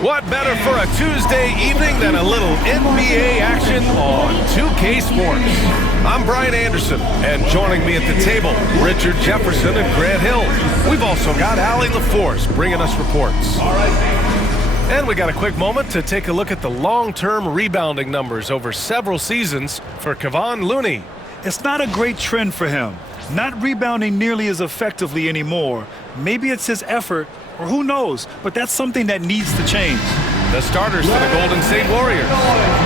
What better for a Tuesday evening than a little NBA action on 2K Sports? I'm Brian Anderson, and joining me at the table, Richard Jefferson and Grant Hill. We've also got Allie LaForce bringing us reports. All right. And we got a quick moment to take a look at the long-term rebounding numbers over several seasons for Kevon Looney. It's not a great trend for him. Not rebounding nearly as effectively anymore. Maybe it's his effort, or who knows, but that's something that needs to change. The starters for the Golden State Warriors.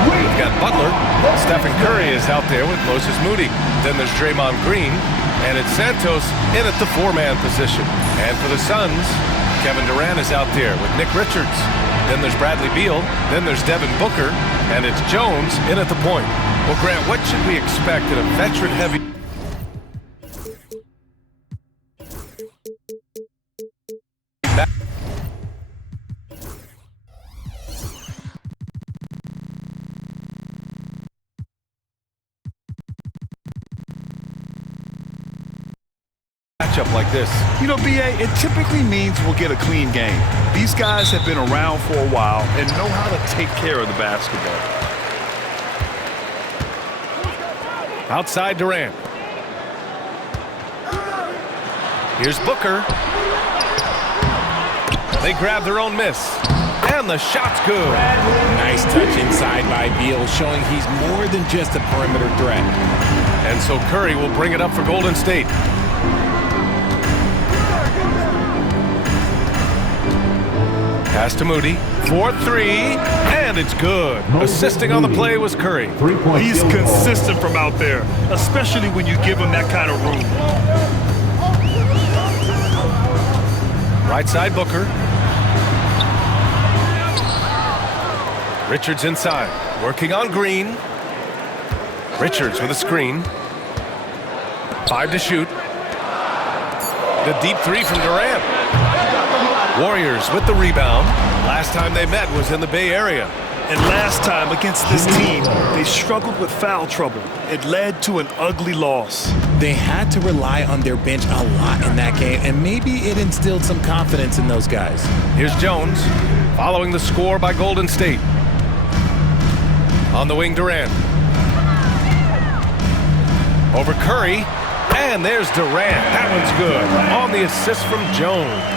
We've got Butler. Stephen Curry is out there with Moses Moody. Then there's Draymond Green, and it's Santos in at the four-man position. And for the Suns, Kevin Durant is out there with Nick Richards. Then there's Bradley Beal. Then there's Devin Booker, and it's Jones in at the point. Well, Grant, what should we expect in a veteran-heavy matchup like this? You know, B.A., it typically means we'll get a clean game. These guys have been around for a while and know how to take care of the basketball. Outside Durant. Here's Booker. They grab their own miss. And the shot's good. Nice touch inside by Beal, showing he's more than just a perimeter threat. And so Curry will bring it up for Golden State. Pass to Moody. 4-3, and it's good. Assisting on the play was Curry. He's consistent from out there, especially when you give him that kind of room. Right side Booker. Richards inside, working on Green. Richards with a screen. 5 to shoot. The deep three from Durant. Warriors with the rebound. Last time they met was in the Bay Area. And last time against this team, they struggled with foul trouble. It led to an ugly loss. They had to rely on their bench a lot in that game, and maybe it instilled some confidence in those guys. Here's Jones, following the score by Golden State. On the wing, Durant. Over Curry, and there's Durant. That one's good. On the assist from Jones.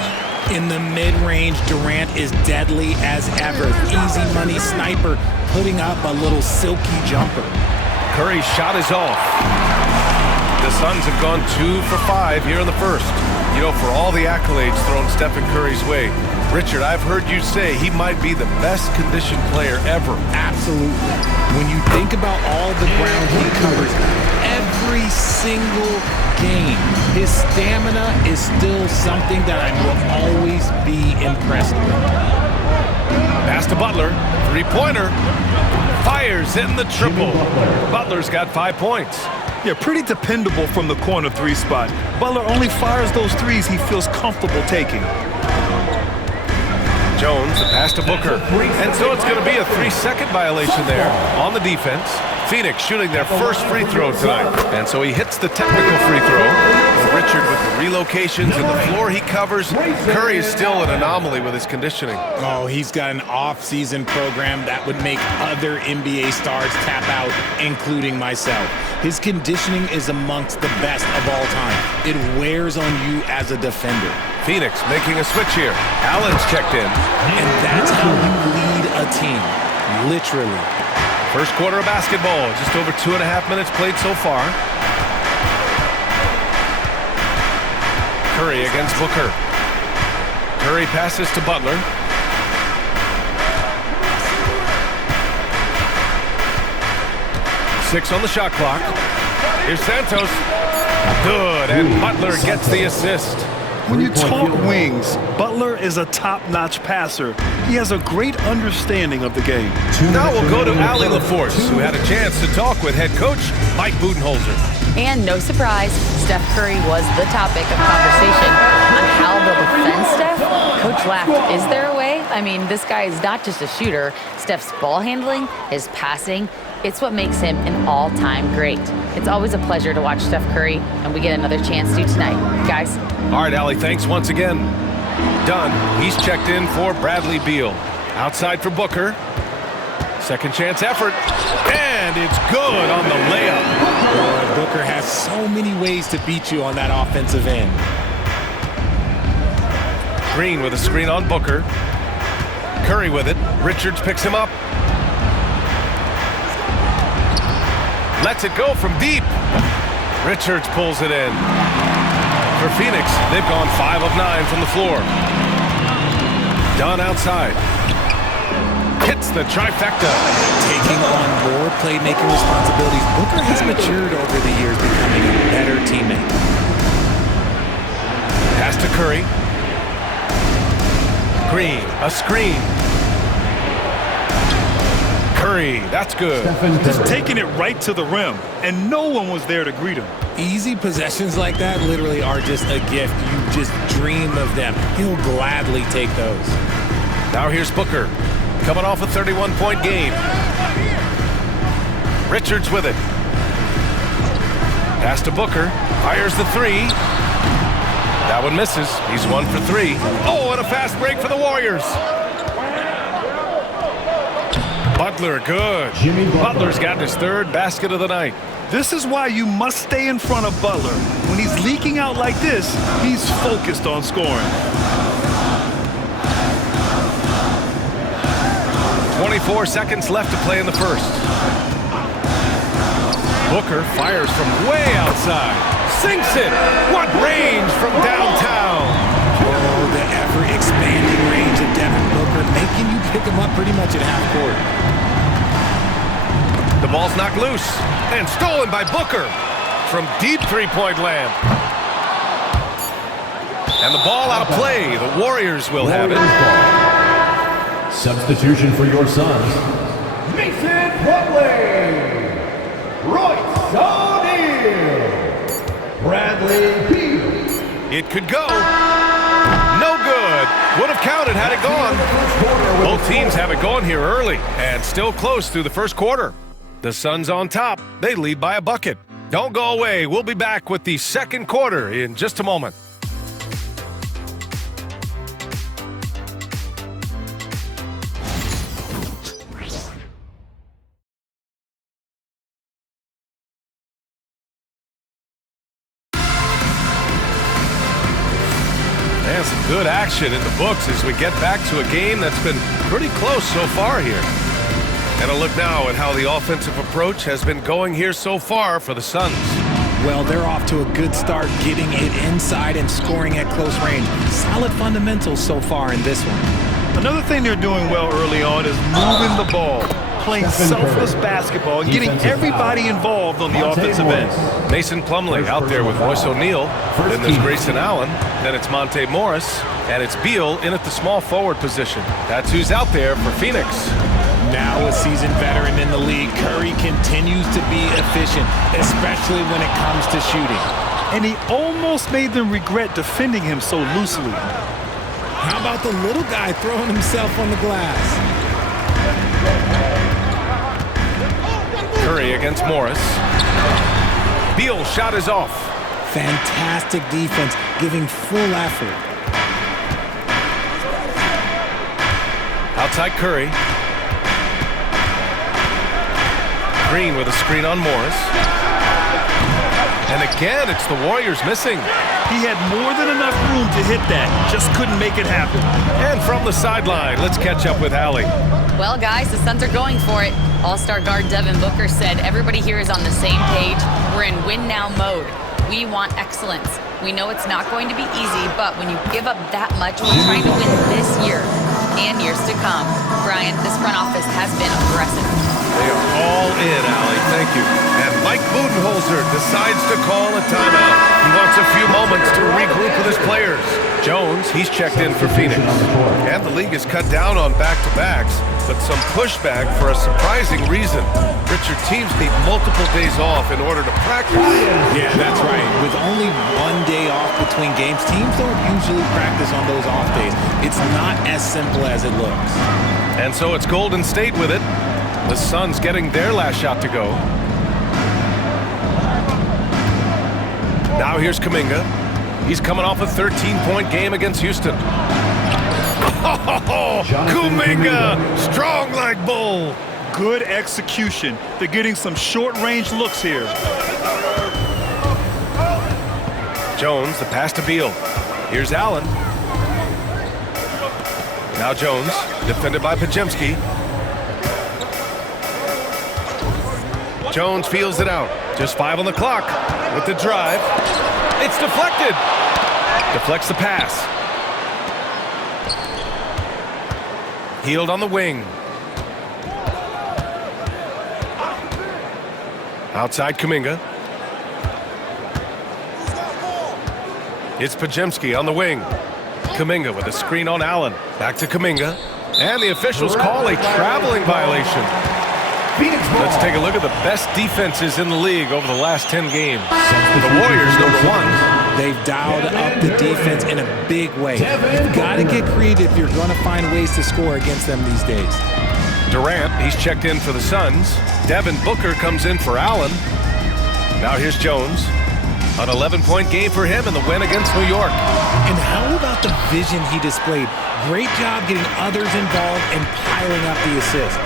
In the mid-range, Durant is deadly as ever. Easy money sniper, putting up a little silky jumper. Curry's shot is off. The Suns have gone 2 for 5 here in the first. You know, for all the accolades thrown Stephen Curry's way, Richard, I've heard you say he might be the best conditioned player ever. Absolutely. When you think about all the ground he covers, every single game, his stamina is still something that I will always be impressed with. Pass to Butler, three-pointer, fires in the triple. Butler's got 5 points. Yeah, pretty dependable from the corner three spot. Butler only fires those threes he feels comfortable taking. Jones, the pass to Booker. And so it's going to be a 3-second violation there on the defense. Phoenix shooting their first free throw tonight. And so he hits the technical free throw. And Richard with the relocations and the floor he covers. Curry is still an anomaly with his conditioning. Oh, he's got an off-season program that would make other NBA stars tap out, including myself. His conditioning is amongst the best of all time. It wears on you as a defender. Phoenix making a switch here. Allen's checked in. And that's how you lead a team, literally. First quarter of basketball, just over 2.5 minutes played so far. Curry against Booker. Curry passes to Butler. Six on the shot clock. Here's Santos. Good, and Butler gets the assist. When you talk wings, Butler is a top-notch passer. He has a great understanding of the game. Now we'll go to Allie LaForce, who had a chance to talk with head coach Mike Budenholzer. And no surprise, Steph Curry was the topic of conversation on how they'll defend Steph. Coach laughed. Is there a way? I mean, this guy is not just a shooter. Steph's ball handling, his passing, it's what makes him an all-time great. It's always a pleasure to watch Steph Curry, and we get another chance to tonight. Guys. All right, Allie, thanks once again. Dunn, he's checked in for Bradley Beal. Outside for Booker. Second chance effort. And it's good on the layup. Boy, Booker has so many ways to beat you on that offensive end. Green with a screen on Booker. Curry with it. Richards picks him up. Lets it go from deep. Richards pulls it in. For Phoenix, they've gone 5 of 9 from the floor. Dunn outside. Hits the trifecta. Taking on more playmaking responsibilities, Booker has matured over the years, becoming a better teammate. Pass to Curry. Green, a screen. Curry, that's good. Just taking it right to the rim, and no one was there to greet him. Easy possessions like that literally are just a gift. You just dream of them. He'll gladly take those. Now here's Booker, coming off a 31-point game. Richards with it. Pass to Booker, fires the three. That one misses. He's 1 for 3. Oh, and a fast break for the Warriors. Butler, good. Butler's got his 3rd basket of the night. This is why you must stay in front of Butler. When he's leaking out like this, he's focused on scoring. 24 seconds left to play in the first. Booker fires from way outside. Sinks it. What range from downtown. Oh, the ever-expanding range of Devin Booker, making you pick him up pretty much at half court. The ball's knocked loose and stolen by Booker from deep three-point land. And the ball out of play. The Warriors will have it. Substitution for your Suns. Mason Plumlee, Royce O'Neal, Bradley Beal. It could go. No good. Would have counted had it gone. Both teams have it going here early and still close through the first quarter. The Suns on top. They lead by a bucket. Don't go away. We'll be back with the second quarter in just a moment. And some good action in the books as we get back to a game that's been pretty close so far here. And a look now at how the offensive approach has been going here so far for the Suns. Well, they're off to a good start getting it inside and scoring at close range. Solid fundamentals so far in this one. Another thing they're doing well early on is moving the ball, playing selfless basketball, and getting everybody involved on the offensive end. Mason Plumlee out there with Royce O'Neal. Then there's Grayson Allen. Then it's Monte Morris. And it's Beal in at the small forward position. That's who's out there for Phoenix. Now a seasoned veteran in the league, Curry continues to be efficient, especially when it comes to shooting. And he almost made them regret defending him so loosely. How about the little guy throwing himself on the glass? Curry against Morris. Beal shot is off. Fantastic defense, giving full effort. Outside Curry. Green with a screen on Morris. And again, it's the Warriors missing. He had more than enough room to hit that, just couldn't make it happen. And from the sideline, let's catch up with Allie. Well, guys, the Suns are going for it. All-star guard Devin Booker said everybody here is on the same page. We're in win-now mode. We want excellence. We know it's not going to be easy, but when you give up that much, we're trying to win this year and years to come. Brian, this front office has been aggressive. They are all in, Allie. Thank you. And Mike Budenholzer decides to call a timeout. He wants a few moments to regroup with his players. Jones, he's checked in for Phoenix. And the league has cut down on back-to-backs, but some pushback for a surprising reason. Richard, teams need multiple days off in order to practice. Yeah, that's right. With only 1 day off between games, teams don't usually practice on those off days. It's not as simple as it looks. And so it's Golden State with it. The Suns getting their last shot to go. Now here's Kuminga. He's coming off a 13-point game against Houston. Oh, Kuminga, strong like bull. Good execution. They're getting some short-range looks here. Jones, the pass to Beal. Here's Allen. Now Jones, defended by Pajemski. Jones feels it out. Just 5 on the clock. With the drive. It's deflected. Deflects the pass. Healed on the wing. Outside Kuminga. It's Pajemski on the wing. Kuminga with a screen on Allen. Back to Kuminga. And the officials call a traveling violation. Let's take a look at the best defenses in the league over the last 10 games. The Warriors, #1. They've dialed up the defense in a big way. You've got to get creative if you're going to find ways to score against them these days. Durant, he's checked in for the Suns. Devin Booker comes in for Allen. Now here's Jones. An 11-point game for him in the win against New York. And how about the vision he displayed? Great job getting others involved and piling up the assist.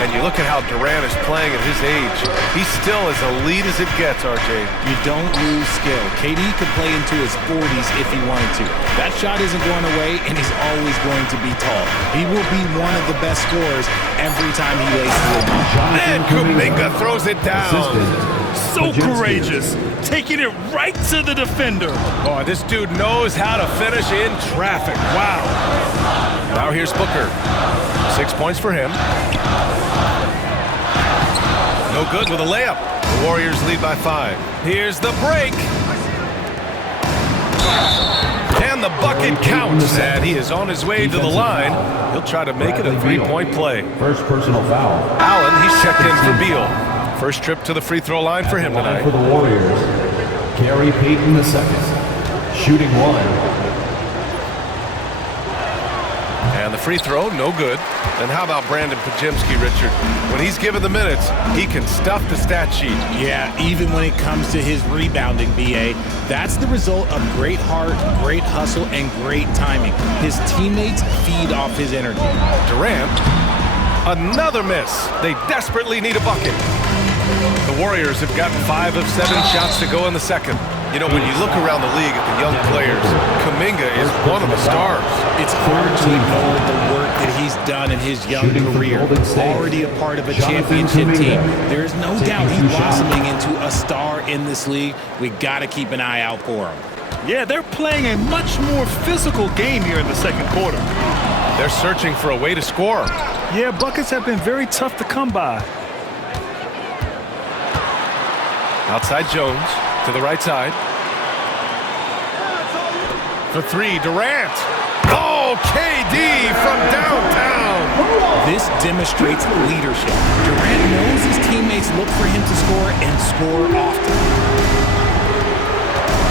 And you look at how Durant is playing at his age. He's still as elite as it gets, RJ. You don't lose skill. KD could play into his 40s if he wanted to. That shot isn't going away, and he's always going to be tall. He will be one of the best scorers every time he laces it down. And Kuminga throws it down. So courageous, taking it right to the defender. Oh, this dude knows how to finish in traffic. Wow. Now here's Booker. 6 points for him. No good with a layup. The Warriors lead by 5. Here's the break. And the bucket counts. And he is on his way to the line. He'll try to make it a 3-point play. First personal foul. Allen, he's checked in for Beal. First trip to the free throw line for him tonight. For the Warriors, Gary Payton II, shooting 1. And the free throw, no good. And how about Brandon Pajemski, Richard? When he's given the minutes, he can stuff the stat sheet. Yeah, even when it comes to his rebounding, BA, that's the result of great heart, great hustle, and great timing. His teammates feed off his energy. Durant, another miss. They desperately need a bucket. The Warriors have gotten 5 of 7 shots to go in the second. You know, when you look around the league at the young players, Kuminga is one of the stars. It's hard to ignore the work that he's done in his young career. Already a part of a championship team. There's no doubt he's blossoming into a star in this league. We got to keep an eye out for him. Yeah, they're playing a much more physical game here in the second quarter. They're searching for a way to score. Yeah, buckets have been very tough to come by. Outside Jones to the right side. For 3, Durant. Oh, KD from downtown. This demonstrates leadership. Durant knows his teammates look for him to score and score often.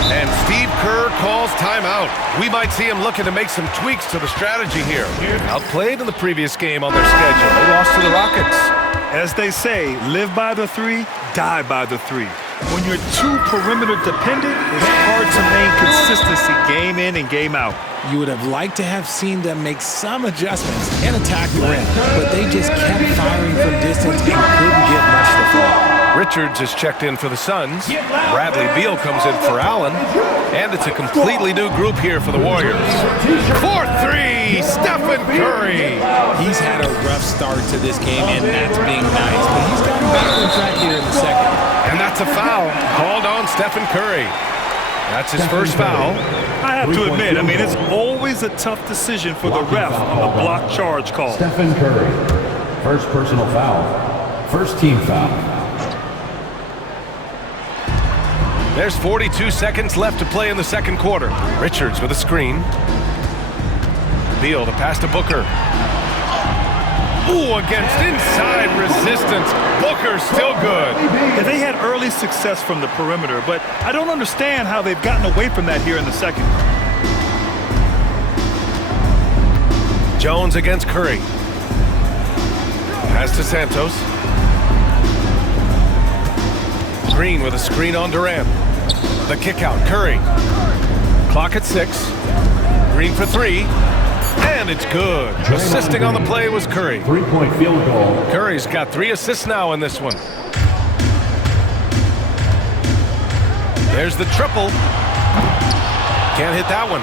And Steve Kerr calls timeout. We might see him looking to make some tweaks to the strategy here. Outplayed in the previous game on their schedule. They lost to the Rockets. As they say, live by the 3, die by the 3. When you're too perimeter dependent, it's hard to maintain consistency game in and game out. You would have liked to have seen them make some adjustments and attack the rim, but they just kept firing from distance and couldn't get much to fall. Richards is checked in for the Suns. Bradley Beal comes in for Allen. And it's a completely new group here for the Warriors. 4-3, Stephen Curry. He's had a rough start to this game, and that's being nice, but he's gotten back on track here in the second. And that's a foul called on Stephen Curry. That's his first foul. I have to admit, it's always a tough decision for the ref on the block charge call. Stephen Curry, first personal foul, first team foul. There's 42 seconds left to play in the second quarter. Richards with a screen. Beal the pass to Booker. Ooh, against inside resistance. Booker's still good. And they had early success from the perimeter, but I don't understand how they've gotten away from that here in the second. Jones against Curry. Pass to Santos. Green with a screen on Durant. The kick out, Curry. Clock at 6. Green for 3. and it's good. Assisting on the play was Curry. 3-point field goal. Curry's got 3 assists now in this one. There's the triple. Can't hit that one.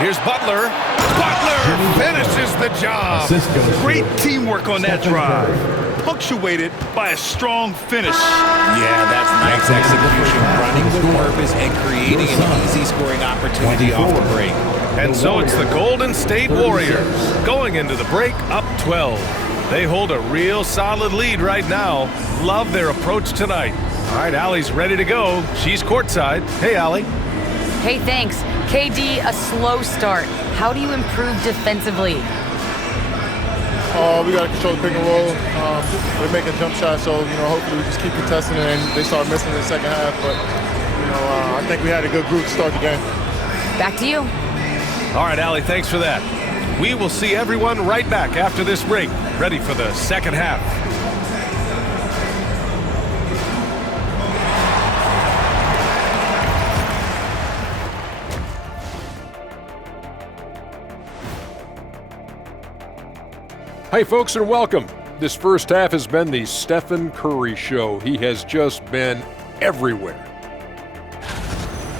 Here's Butler. Butler finishes the job. Assist goes to Great teamwork on that Stephen drive. Curry. Punctuated by a strong finish. Yeah, that's nice execution, running with purpose and creating an easy scoring opportunity off the break. And so it's the Golden State Warriors going into the break up 12. They hold a real solid lead right now. Love their approach tonight. All right, Allie's ready to go. She's courtside. Hey, Allie. Hey, thanks. KD, a slow start. How do you improve defensively? We got to control the pick and roll. We're making jump shots, so hopefully we just keep contesting it and they start missing in the second half. But I think we had a good group to start the game. Back to you. All right, Allie, thanks for that. We will see everyone right back after this break, ready for the second half. Hey folks, and welcome. This first half has been the Stephen Curry show. He has just been everywhere.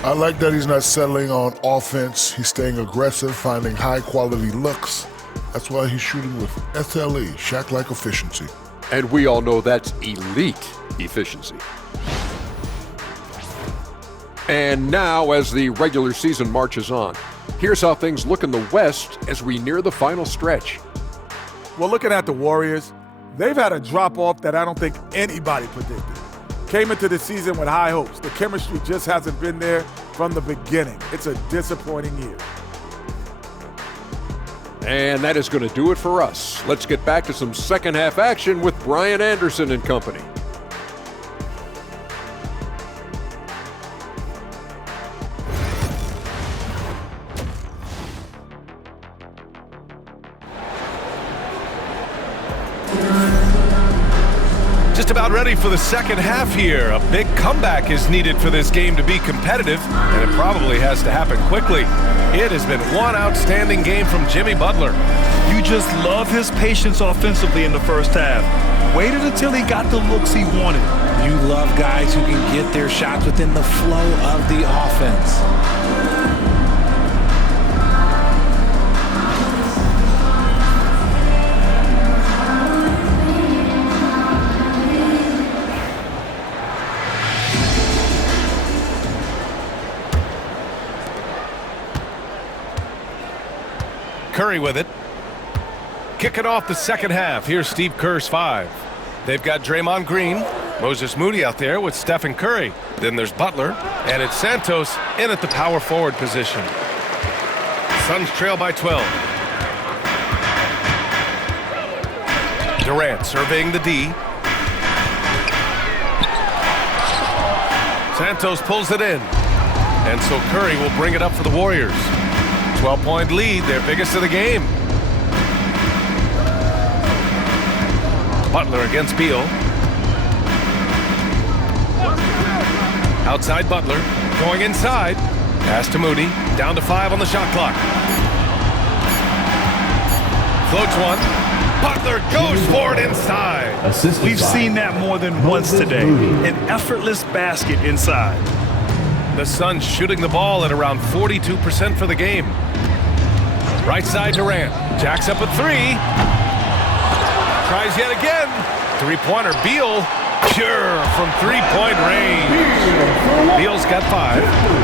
I like that he's not settling on offense. He's staying aggressive, finding high-quality looks. That's why he's shooting with SLE, Shaq-like efficiency. And we all know that's elite efficiency. And now, as the regular season marches on, here's how things look in the West as we near the final stretch. Well, looking at the Warriors, they've had a drop-off that I don't think anybody predicted. Came into the season with high hopes. The chemistry just hasn't been there from the beginning. It's a disappointing year. And that is going to do it for us. Let's get back to some second half action with Brian Anderson and company. Just about ready for the second half here. A big comeback is needed for this game to be competitive, and it probably has to happen quickly. It has been one outstanding game from Jimmy Butler. You just love his patience offensively in the first half. Waited until he got the looks he wanted. You love guys who can get their shots within the flow of the offense. Curry with it. Kicking off the second half. Here's Steve Kerr's 5. They've got Draymond Green, Moses Moody out there with Stephen Curry. Then there's Butler, and it's Santos in at the power forward position. Suns trail by 12. Durant surveying the D. Santos pulls it in. And so Curry will bring it up for the Warriors. 12-point lead, their biggest of the game. Butler against Beal. Outside Butler, going inside. Pass to Moody, down to 5 on the shot clock. Floats one. Butler goes for it inside. We've seen that more than once today. An effortless basket inside. The Suns shooting the ball at around 42% for the game. Right side Durant. Jacks up a 3. Tries yet again. Three-pointer. Beal. Pure from three-point range. Beal's got 5.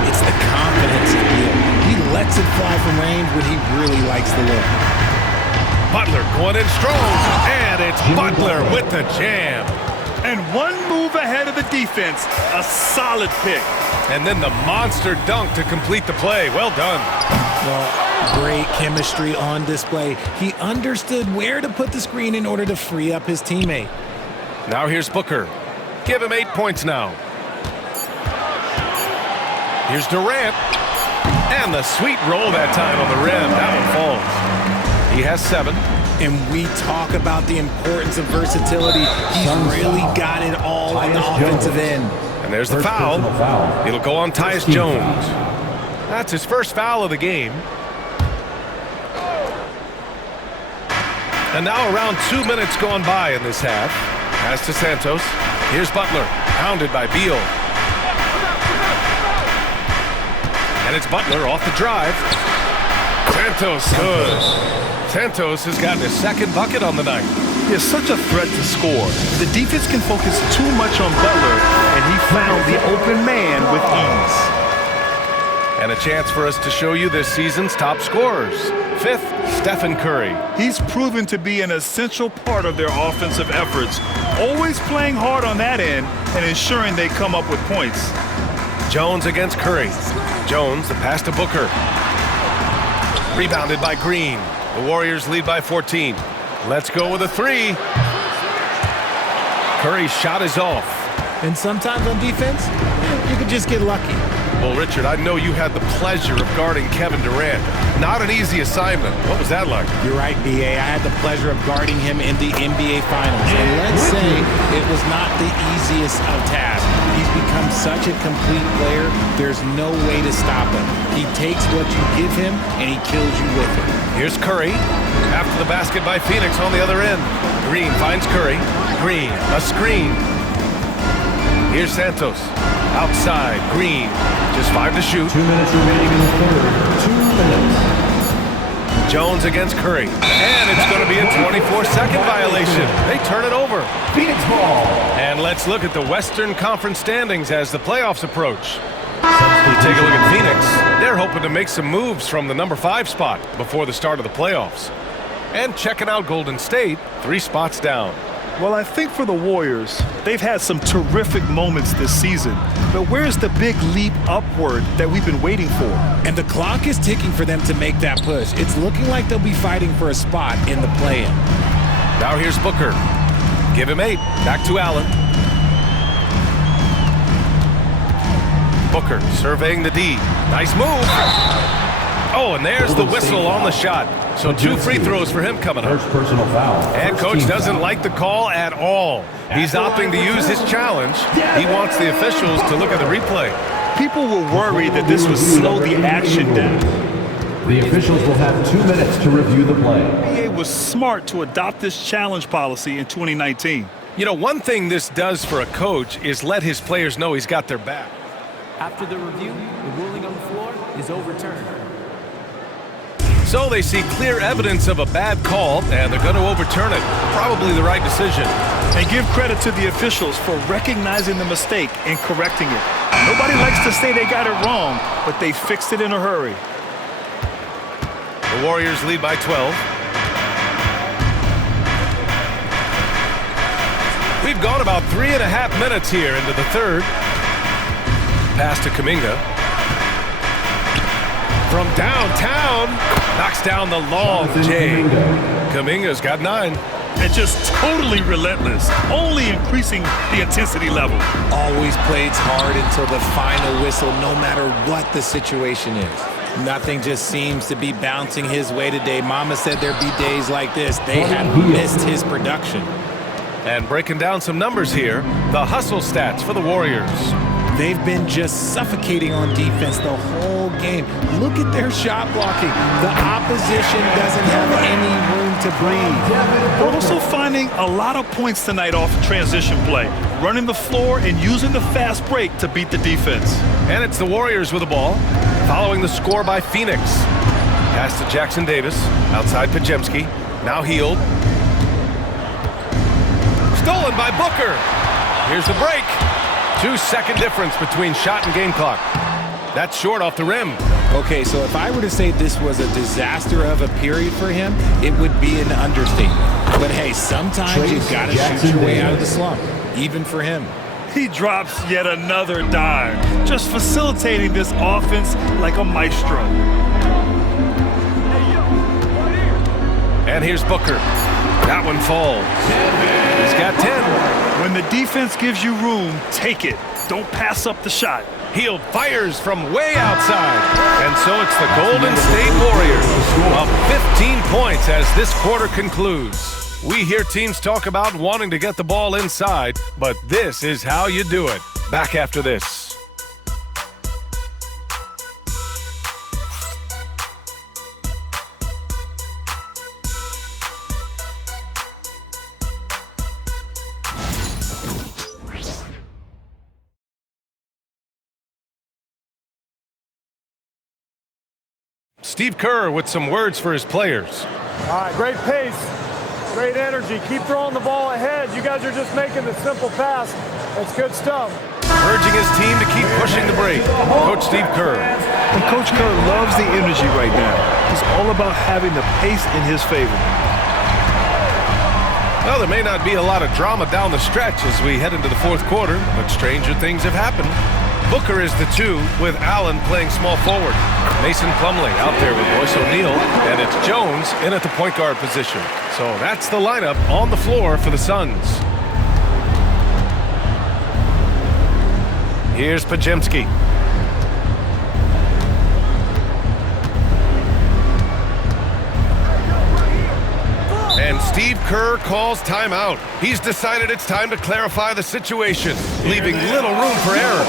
It's the confidence of Beal. He lets it fly from range when he really likes the look. Butler going in strong. And it's Butler with the jam. And one move ahead of the defense. A solid pick. And then the monster dunk to complete the play. Well done. Well, great chemistry on display. He understood where to put the screen in order to free up his teammate. Now here's Booker. Give him 8 points now. Here's Durant. And the sweet roll that time on the rim. That one falls. He has 7. And we talk about the importance of versatility. He's really got it all on the offensive end. And there's the foul. It'll go on Tyus Jones. That's his first foul of the game. And now around 2 minutes gone by in this half. Pass to Santos. Here's Butler, pounded by Beal. And it's Butler off the drive. Santos, good. Santos has gotten his second bucket on the night. He is such a threat to score. The defense can focus too much on Butler, and he found the open man with ease. And a chance for us to show you this season's top scorers. 5th, Stephen Curry. He's proven to be an essential part of their offensive efforts, always playing hard on that end and ensuring they come up with points. Jones against Curry. Jones, the pass to Booker. Rebounded by Green. The Warriors lead by 14. Let's go with a 3. Curry's shot is off. And sometimes on defense, you could just get lucky. Well, Richard, I know you had the pleasure of guarding Kevin Durant. Not an easy assignment. What was that like? You're right, B.A. I had the pleasure of guarding him in the NBA Finals. And let's say it was not the easiest of tasks. He's become such a complete player, there's no way to stop him. He takes what you give him, and he kills you with it. Here's Curry. After the basket by Phoenix on the other end. Green finds Curry. Green, a screen. Here's Santos. Outside, Green. Just 5 to shoot. 2 minutes remaining in the third. 2 minutes. Jones against Curry. And it's going to be a 24-second violation. They turn it over. Phoenix ball. And let's look at the Western Conference standings as the playoffs approach. You take a look at Phoenix. They're hoping to make some moves from the number 5 spot before the start of the playoffs. And checking out Golden State, 3 spots down. Well, I think for the Warriors, they've had some terrific moments this season. But where's the big leap upward that we've been waiting for? And the clock is ticking for them to make that push. It's looking like they'll be fighting for a spot in the play-in. Now here's Booker. Give him 8. Back to Allen. Booker surveying the D. Nice move. Oh, and there's the whistle on the shot. So 2 free throws for him coming up. First personal foul. And coach doesn't like the call at all. He's opting to use his challenge. He wants the officials to look at the replay. People were worried that this would slow the action down. The officials will have 2 minutes to review the play. NBA was smart to adopt this challenge policy in 2019. You know, one thing this does for a coach is let his players know he's got their back. After the review, the ruling on the floor is overturned. So they see clear evidence of a bad call, and they're going to overturn it. Probably the right decision. And give credit to the officials for recognizing the mistake and correcting it. Nobody likes to say they got it wrong, but they fixed it in a hurry. The Warriors lead by 12. We've gone about 3.5 minutes here into the third. Pass to Kuminga. From downtown, knocks down the long J. Kuminga's got 9. And just totally relentless, only increasing the intensity level. Always plays hard until the final whistle, no matter what the situation is. Nothing just seems to be bouncing his way today. Mama said there'd be days like this. They have missed his production. And breaking down some numbers here, the hustle stats for the Warriors. They've been just suffocating on defense the whole game. Look at their shot blocking. The opposition doesn't have any room to breathe. We're also finding a lot of points tonight off transition play, running the floor and using the fast break to beat the defense. And it's the Warriors with the ball, following the score by Phoenix. Pass to Jackson Davis, outside Podziemski, now Healed. Stolen by Booker. Here's the break. 2-second difference between shot and game clock. That's short off the rim. Okay, so if I were to say this was a disaster of a period for him, it would be an understatement. But hey, sometimes you've got to shoot your way out of the slump, even for him. He drops yet another dime, just facilitating this offense like a maestro. And here's Booker. That one falls. He's got 10. When the defense gives you room, take it. Don't pass up the shot. Healed fires from way outside. And so it's the Golden State Warriors up 15 points as this quarter concludes. We hear teams talk about wanting to get the ball inside, but this is how you do it. Back after this. Steve Kerr with some words for his players. All right, great pace, great energy. Keep throwing the ball ahead. You guys are just making the simple pass. That's good stuff. Urging his team to keep pushing the break. Coach Steve Kerr. And Coach Kerr loves the energy right now. It's all about having the pace in his favor. Well, there may not be a lot of drama down the stretch as we head into the fourth quarter, but stranger things have happened. Booker is the 2 with Allen playing small forward. Mason Plumlee out there with Royce O'Neal, and it's Jones in at the point guard position. So that's the lineup on the floor for the Suns. Here's Pajemski. And Steve Kerr calls timeout. He's decided it's time to clarify the situation, leaving little room for error.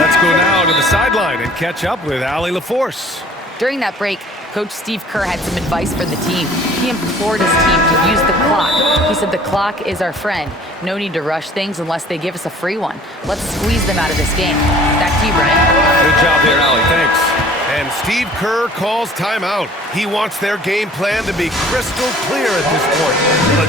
Let's go now to the sideline and catch up with Allie LaForce. During that break, Coach Steve Kerr had some advice for the team. He implored his team to use the clock. He said the clock is our friend. No need to rush things unless they give us a free one. Let's squeeze them out of this game. Back to you, Brian. Good job there, Allie. Thanks. And Steve Kerr calls timeout. He wants their game plan to be crystal clear at this point.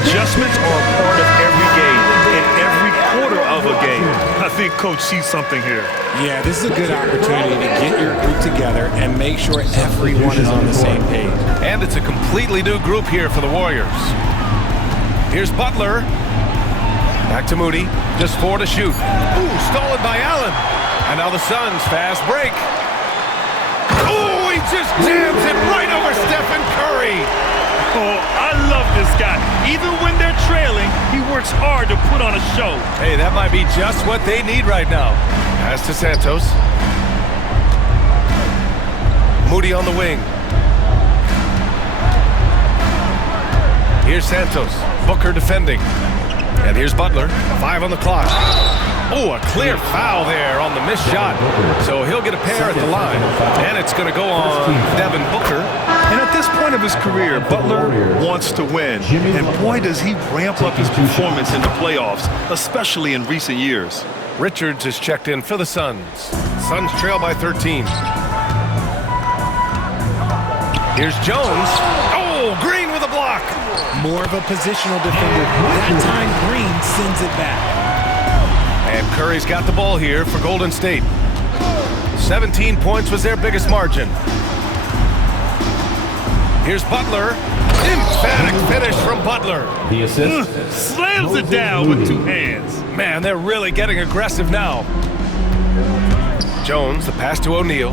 Adjustments are a part of every game, in every quarter of a game. I think Coach sees something here. Yeah, this is a good opportunity to get your group together and make sure everyone is on the same page. And it's a completely new group here for the Warriors. Here's Butler. Back to Moody. Just 4 to shoot. Ooh, stolen by Allen. And now the Suns fast break. Oh, he just jams it right over Stephen Curry. Oh, I love this guy. Even when they're trailing, he works hard to put on a show. Hey, that might be just what they need right now. Pass to Santos. Moody on the wing. Here's Santos. Booker defending. And here's Butler. 5 on the clock. Oh, a clear foul there on the missed shot. So he'll get a pair at the line. And it's going to go on Devin Booker. And at this point of his career, Butler wants to win. And boy, does he ramp up his performance in the playoffs, especially in recent years. Richards is checked in for the Suns. Suns trail by 13. Here's Jones. Oh, Green with a block. More of a positional defender. That time, Green sends it back. And Curry's got the ball here for Golden State. 17 points was their biggest margin. Here's Butler. Emphatic finish from Butler. The assist. Slams it down with 2 hands. Man, they're really getting aggressive now. Jones, the pass to O'Neal.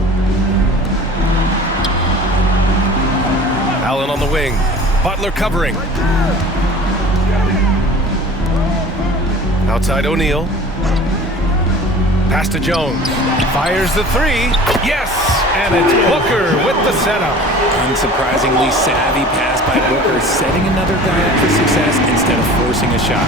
Allen on the wing. Butler covering. Outside O'Neal. Pass to Jones. Fires the 3. Yes! And it's Booker with the setup. Unsurprisingly savvy pass by Booker, setting another guy up for success instead of forcing a shot.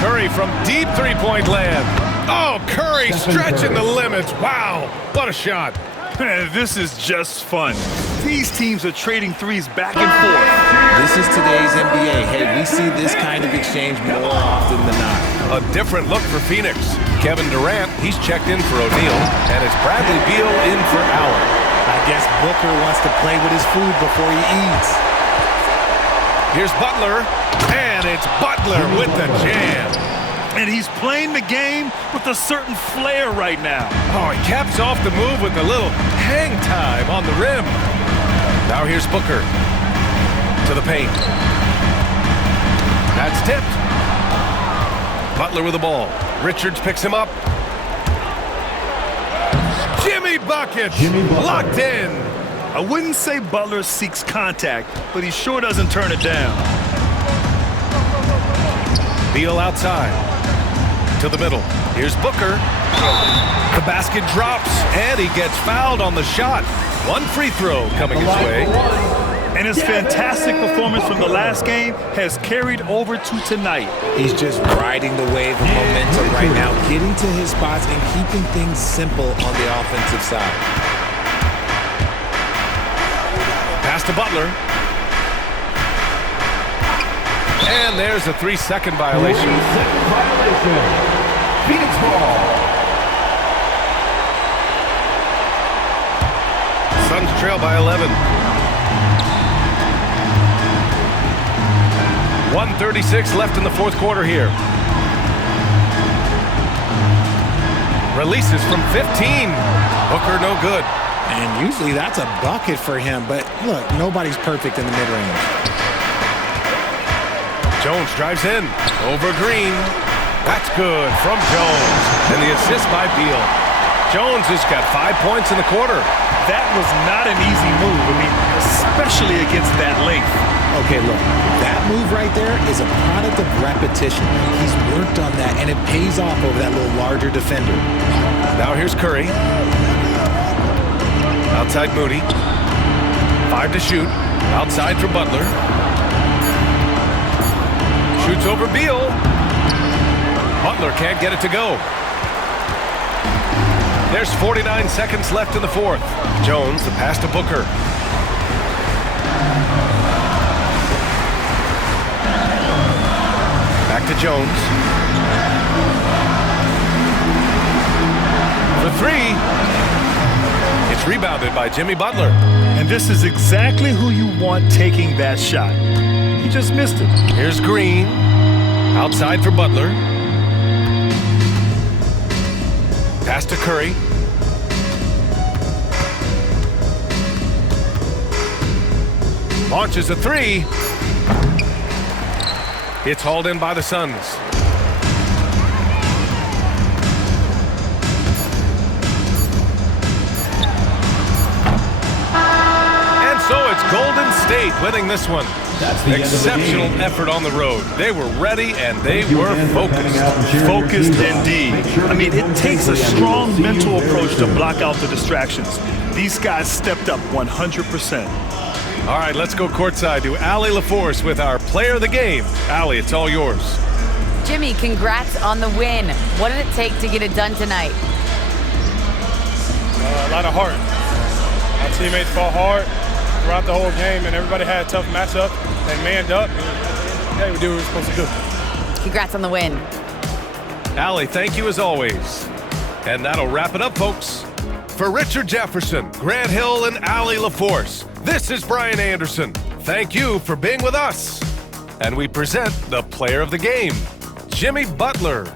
Curry from deep three-point land. Oh, Curry stretching the limits. Wow, what a shot. Man, this is just fun. These teams are trading threes back and forth. This is today's NBA. Hey, we see this kind of exchange more often than not. A different look for Phoenix. Kevin Durant, he's checked in for O'Neal, and it's Bradley Beal in for Allen. I guess Booker wants to play with his food before he eats. Here's Butler, and it's Butler with the jam. And he's playing the game with a certain flair right now. Oh, he caps off the move with a little hang time on the rim. Now here's Booker to the paint. That's tipped. Butler with the ball. Richards picks him up. Jimmy buckets, locked in. I wouldn't say Butler seeks contact, but he sure doesn't turn it down. Beal outside. To the middle. Here's Booker. The basket drops, and he gets fouled on the shot. 1 free throw coming his way. And his fantastic performance from the last game has carried over to tonight. He's just riding the wave of momentum right now, getting to his spots and keeping things simple on the offensive side. Pass to Butler. And there's a 3-second violation. Phoenix ball. trail by 11. 1:36 left in the fourth quarter here. Releases from 15. Booker no good. And usually that's a bucket for him, but look, nobody's perfect in the mid-range. Jones drives in. Over Green. That's good from Jones. And the assist by Beal. Jones has got 5 points in the quarter. That was not an easy move. I mean, especially against that length. Okay, look, that move right there is a product of repetition. He's worked on that, and it pays off over that little larger defender. Now here's Curry. Outside Moody. 5 to shoot. Outside for Butler. Shoots over Beal. Butler can't get it to go. There's 49 seconds left in the fourth. Jones, the pass to Booker. Back to Jones. For three. It's rebounded by Jimmy Butler. And this is exactly who you want taking that shot. He just missed it. Here's Green. Outside for Butler. Pass to Curry. Launches a three. It's hauled in by the Suns. And so it's Golden State winning this one. That's the Exceptional end of the game. effort on the road. They were ready and they were focused. Focused indeed. I mean, it takes a strong mental approach to block out the distractions. These guys stepped up 100%. All right, let's go courtside to Allie LaForce with our player of the game. Allie, it's all yours. Jimmy, congrats on the win. What did it take to get it done tonight? A lot of heart. Our teammates fought hard throughout the whole game, and everybody had a tough matchup. They manned up, and yeah, we did what we were supposed to do. Congrats on the win. Allie, thank you as always. And that'll wrap it up, folks. For Richard Jefferson, Grant Hill, and Allie LaForce, this is Brian Anderson. Thank you for being with us. And we present the player of the game, Jimmy Butler.